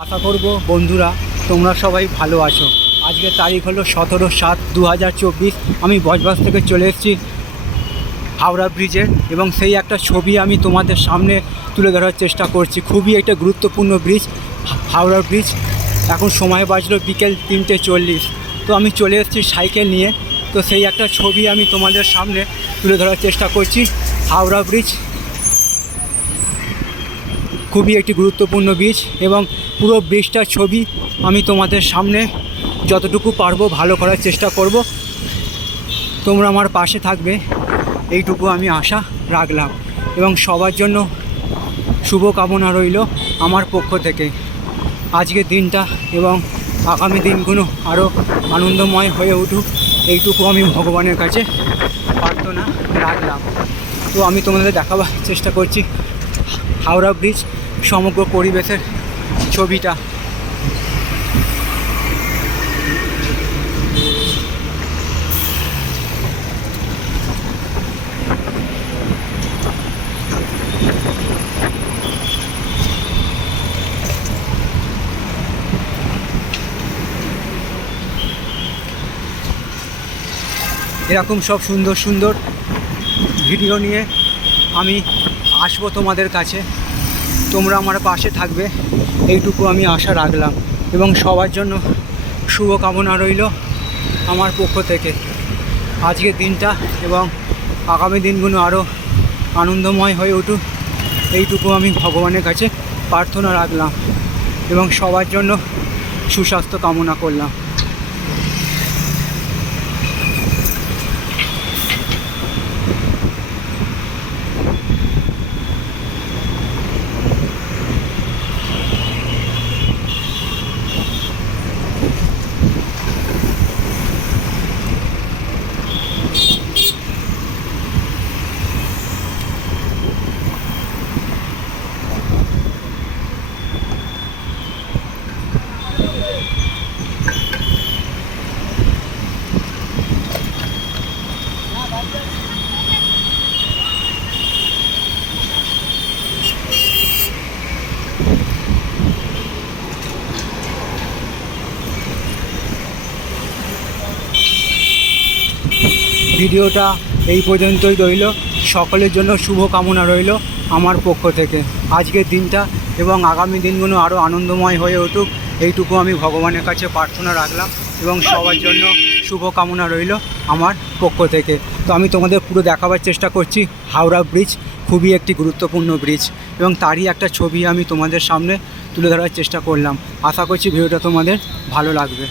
আশা করব বন্ধুরা, তোমরা সবাই ভালো আছো। আজকের তারিখ হলো সতেরো সাত দু আমি বজবাস থেকে চলে এসেছি হাওড়া ব্রিজে এবং সেই একটা ছবি আমি তোমাদের সামনে তুলে ধরার চেষ্টা করছি। খুবই একটা গুরুত্বপূর্ণ ব্রিজ, হাওড়া ব্রিজ। এখন সময় বাজলো বিকেল তিনটে চল্লিশ। তো আমি চলে এসেছি সাইকেল নিয়ে। তো সেই একটা ছবি আমি তোমাদের সামনে তুলে ধরার চেষ্টা করছি, হাওড়া ব্রিজ। খুবই একটি গুরুত্বপূর্ণ ব্রিজ এবং পুরো ব্রিজটার ছবি আমি তোমাদের সামনে যতটুকু পারব ভালো করার চেষ্টা করব। তোমরা আমার পাশে থাকবে। এইটুকু আমি আশা রাখলাম এবং সবার জন্য শুভ কামনা রইল আমার পক্ষ থেকে। আজকের দিনটা এবং আগামী দিনগুলো আরও আনন্দময় হয়ে উঠুক, এইটুকু আমি ভগবানের কাছে প্রার্থনা রাখলাম। তো আমি তোমাদের দেখাবার চেষ্টা করছি। হাওড়া ব্রিজ সমগ্র পরিবেশের ছবিটা। এরকম সব সুন্দর সুন্দর ভিডিও নিয়ে আমি আসব তোমাদের কাছে। তোমরা আমার পাশে থাকবে। এইটুকু আমি আশা রাখলাম। এবং সবার জন্য শুভ কামনা রইল আমার পক্ষ থেকে। আজকের দিনটা এবং আগামী দিনগুলো আরও আনন্দময় হয়ে উঠুক। এইটুকু আমি ভগবানের কাছে প্রার্থনা রাখলাম এবং সবার জন্য সুস্বাস্থ্য কামনা করলাম। ভিডিওটা এই পর্যন্তই রইল। সকলের জন্য শুভ কামনা রইল আমার পক্ষ থেকে। আজকের দিনটা এবং আগামী দিনগুলো আরও আনন্দময় হয়ে উঠুক, এইটুকু আমি ভগবানের কাছে প্রার্থনা রাখলাম এবং সবার জন্য শুভ কামনা রইল আমার পক্ষ থেকে। তো আমি তোমাদের পুরো দেখাবার চেষ্টা করছি, হাওড়া ব্রিজ খুবই একটি গুরুত্বপূর্ণ ব্রিজ এবং তারই একটা ছবি আমি তোমাদের সামনে তুলে ধরার চেষ্টা করলাম। আশা করছি ভিডিওটা তোমাদের ভালো লাগবে।